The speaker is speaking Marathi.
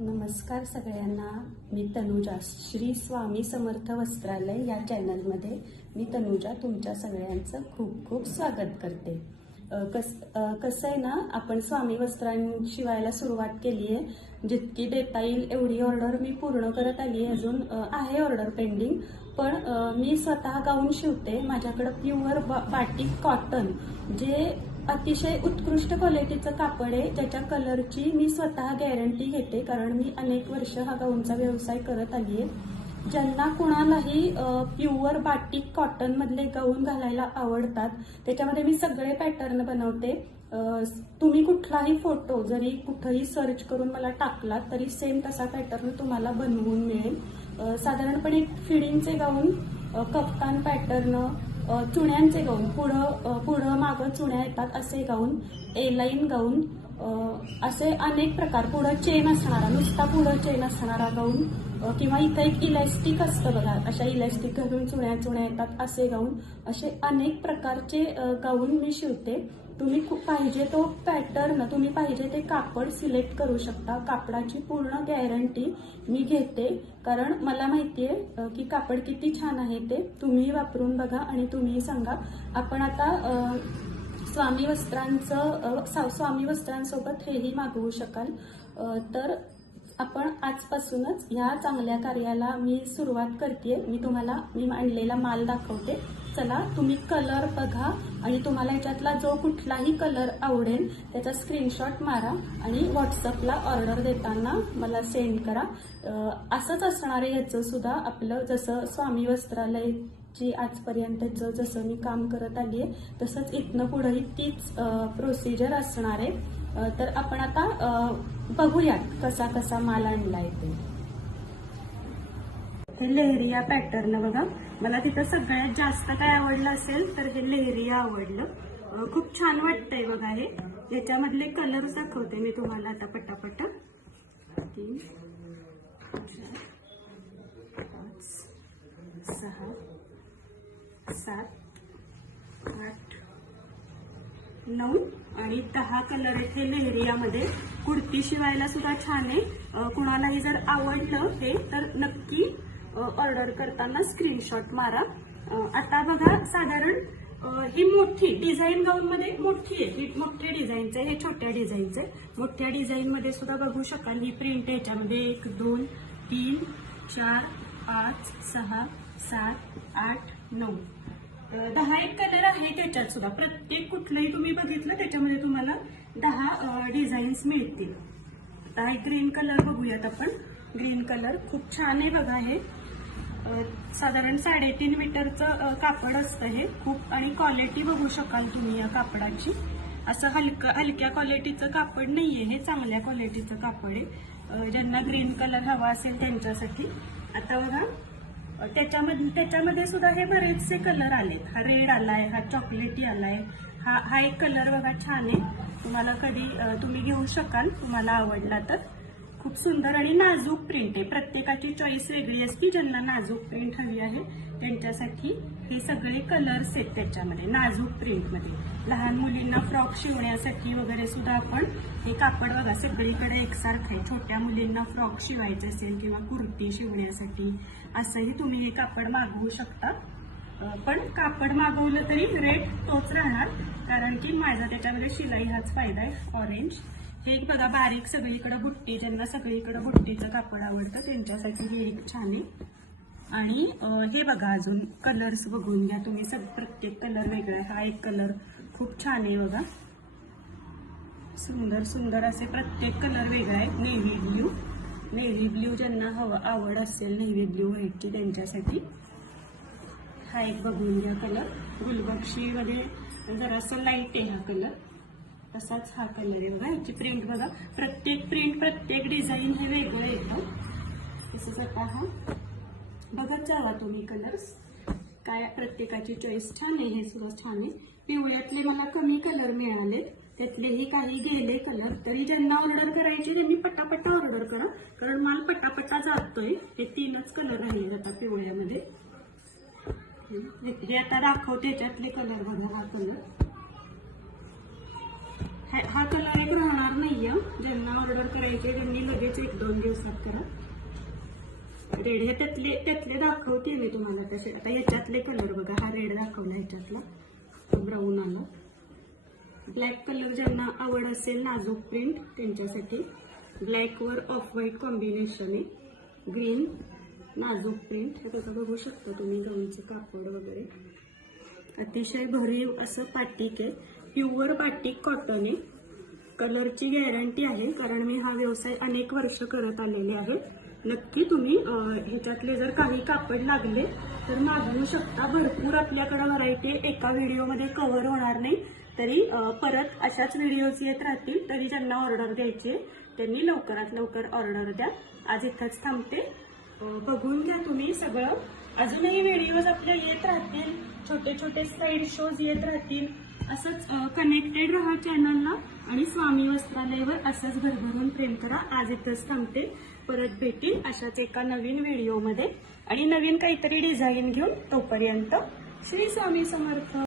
नमस्कार सगळ्यांना. मी तनुजा श्री स्वामी समर्थ वस्त्रालय या चॅनलमध्ये मी तनुजा तुमच्या सगळ्यांचं खूप खूप स्वागत करते. कस कसं आहे ना आपण स्वामी वस्त्रां शिवायला सुरुवात केली आहे जितकी देता येईल एवढी ऑर्डर मी पूर्ण करत आली आहे अजून आहे ऑर्डर पेंडिंग पण मी स्वतः गाऊन शिवते. माझ्याकडं प्युअर बाटिक कॉटन जे अतिशय उत्कृष्ट क्वालिटीचं कापड आहे. त्याच्या कलरची मी स्वतः गॅरंटी घेते कारण मी अनेक वर्ष हा गाऊनचा व्यवसाय करत आली आहे ज्यांना कुणालाही प्युअर बाटिक कॉटन मधले गाऊन घालायला आवडतात त्याच्यामध्ये मी सगळे पॅटर्न बनवते. तुम्ही कुठलाही फोटो जरी कुठंही सर्च करून मला टाकला तरी सेम तसा पॅटर्न तुम्हाला बनवून मिळेल. साधारणपणे फिडिंगचे गाऊन कप्तान पॅटर्न चुण्यांचे गाऊन. पुढं पुढं मागं चुण्या येतात असे गाऊन ए लाईन गाऊन असे अनेक प्रकार. पुढं चेन असणारा नुसता पुढं चेन असणारा गाऊन किंवा इथं एक इलॅस्टिक असतं बघा अशा इलॅस्टिक घालून चुण्या चुण्या येतात असे गाऊन. असे अनेक प्रकारचे गाऊन मी शिवते. तुम्ही कु- पाहिजे तो पॅटर्न तुम्ही पाहिजे ते कापड सिलेक्ट करू शकता. कापडाची पूर्ण गॅरंटी मी घेते. कारण मला माहितीये आहे की कापड किती छान आहे ते. तुम्ही वापरून बघा आणि तुम्ही सांगा. आपण आता स्वामी वस्त्रांचं सा- स्वामी वस्त्रांसोबत हेही मागवू शकाल. तर आपण आजपासूनच ह्या चांगल्या कार्याला मी सुरुवात करते मी तुम्हाला मी आणलेला माल दाखवते. चला तुम्ही कलर बघा आणि तुम्हाला याच्यातला जो कुठलाही कलर आवडेल त्याचा स्क्रीनशॉट मारा आणि व्हॉट्सअपला ऑर्डर देताना मला सेंड करा. असंच असणार आहे याचं सुद्धा आपलं. जसं स्वामी वस्त्रालय जी आजपर्यंतचं जसं मी काम करत आली आहे तसंच इथनं पुढंही तीच प्रोसिजर असणार आहे. तर आपण आता बघूयात कसा कसा माल आणलाय ते हे लेहरिया पॅटर्न बघा. मला तिथं सगळ्यात जास्त काय आवडलं असेल तर हे लेहरिया आवडलं. खूप छान वाटतंय बघा हे. याच्यामधले कलर्स दाखवते मी तुम्हाला आता पटापट. तीन चार पाच सहा सात आठ नऊ आणि दहा कलर येथे लेहरियामध्ये. कुर्ती शिवायला सुद्धा छान आहे. कुणालाही जर आवडलं हे तर नक्की ऑर्डर करताना स्क्रीनशॉट मारा. आता बघा साधारण ही मोठी डिझाईन गाऊन मध्ये मोठी आहे. ही मोठ्या डिझाईनचं आहे हे छोट्या डिझाईनचं आहे. मोठ्या डिझाईन मध्ये सुद्धा बघू शकाल ही प्रिंट याच्यामध्ये एक दोन तीन चार पाच सहा सात आठ नऊ. दहा एक कलर आहे त्याच्यात सुद्धा. प्रत्येक कुठलंही तुम्ही बघितलं त्याच्यामध्ये तुम्हाला दहा डिझाईन्स मिळतील. आता एक ग्रीन कलर बघूयात आपण. ग्रीन कलर खूप छान आहे बघा हे. साधारण साडेतीन मीटरचं कापड असतं हे. खूप आणि क्वालिटी बघू शकाल तुम्ही या कापडाची. असं हलकं हलक्या क्वालिटीचं कापड नाहीये हे चांगल्या क्वालिटीचं कापड आहे. ज्यांना ग्रीन कलर हवा असेल त्यांच्यासाठी. आता बघा. त्याच्यामध्ये त्याच्यामध्ये सुद्धा हे बरेचसे कलर आले हा रेड आलाय हा चॉकलेटी आलाय. हा हा एक कलर बघा छान आहे. तुम्हाला कधी तुम्ही घेऊ शकाल. तुम्हाला आवडला तर. खूप सुंदर आणि नाजूक प्रिंट आहे. प्रत्येकाची चॉईस वेगळी असते. ज्यांना नाजूक प्रिंट हवी आहे त्यांच्यासाठी हे सगळे कलर्स आहेत त्याच्यामध्ये. नाजूक प्रिंटमध्ये लहान मुलींना फ्रॉक शिवण्यासाठी वगैरे सुद्धा आपण हे कापड बघा सगळीकडे एकसारखं आहे. छोट्या मुलींना फ्रॉक शिवायचे असेल किंवा कुर्ती शिवण्यासाठी असंही तुम्ही हे कापड मागवू शकता. पण कापड मागवलं तरी रेट तोच राहणार. कारण की माझा त्याच्यामध्ये शिलाई हाच फायदा आहे. ऑरेंज हे एक बघा बारीक सगळीकडं बुट्टी ज्यांना सगळीकडं बुट्टीचं कापड आवडतं त्यांच्यासाठी हे एक छान आहे. आणि हे बघा अजून कलर्स बघून घ्या तुम्ही. सग प्रत्येक कलर वेगळा हा एक कलर खूप छान आहे बघा. सुंदर सुंदर असे प्रत्येक कलर वेगळा आहे. नेव्ही ब्ल्यू नेव्ही ब्ल्यू ज्यांना हवं आवड असेल नेव्ही ब्ल्यू व्हाईटची त्यांच्यासाठी. हा एक बघून घ्या कलर गुलबक्षीमध्ये जरासं लाइट आहे हा कलर तसाच हा कलर आहे बघा. ह्याची प्रिंट बघा. प्रत्येक प्रिंट प्रत्येक डिझाईन हे वेगळं येतं तसंच आता हा. बघत जावा तुम्ही कलर्स काय प्रत्येकाची चॉईस छान आहे हे सुद्धा छान आहे. पिवळ्यातले मला कमी कलर मिळाले त्यातलेही काही गेले कलर तरी ज्यांना ऑर्डर करायचे त्यांनी पटापटा ऑर्डर करा. कारण माल पटापटा जातोय. हे तीनच कलर राहिले आता पिवळ्यामध्ये. हे आता दाखवते त्याच्यातले कलर बघा हा कलर हा- हा कलर एक राहणार नाहीये. ज्यांना ऑर्डर करायचे त्यांनी लगेच एक दोन दिवसात करा. रेड हे त्यातले त्यातले दाखवते मी तुम्हाला तसे. आता ह्याच्यातले कलर बघा. हा रेड दाखवला ह्याच्यातला. ब्राऊन आला. ब्लॅक कलर ज्यांना आवड असेल नाजूक प्रिंट त्यांच्यासाठी ब्लॅकवर ऑफ व्हाईट कॉम्बिनेशन आहे. ग्रीन नाजूक प्रिंट हे बघा बघू शकता तुम्ही गाऊनचं कापड वगैरे. अतिशय भरीव असं पाटिक आहे. प्युअर बाटिक कॉटन आहे. कलरची गॅरंटी आहे कारण मी हा व्यवसाय अनेक वर्ष करत आलेले आहे. नक्की तुम्ही ह्याच्यातले जर काही कापड लागले तर मागवू शकता. भरपूर आपल्याकडे व्हरायटी एका व्हिडिओमध्ये कव्हर होणार नाही. तरी परत अशाच व्हिडिओज येत राहतील तरी ज्यांना ऑर्डर द्यायची आहे, त्यांनी लवकरात लवकर ऑर्डर द्या. आज इथंच थांबते. बघून घ्या तुम्ही सगळं. अजूनही व्हिडिओज आपल्या येत राहतील. छोटे छोटे साईड शोज येत राहतील. असंच कनेक्टेड राहा चॅनलला आणि स्वामी वस्त्रालयवर असंच भरभरून प्रेम करा. आज इथंच थांबते. परत भेटील अशाच एका नवीन व्हिडिओमध्ये आणि नवीन काहीतरी डिझाईन घेऊन तोपर्यंत श्री स्वामी समर्थ.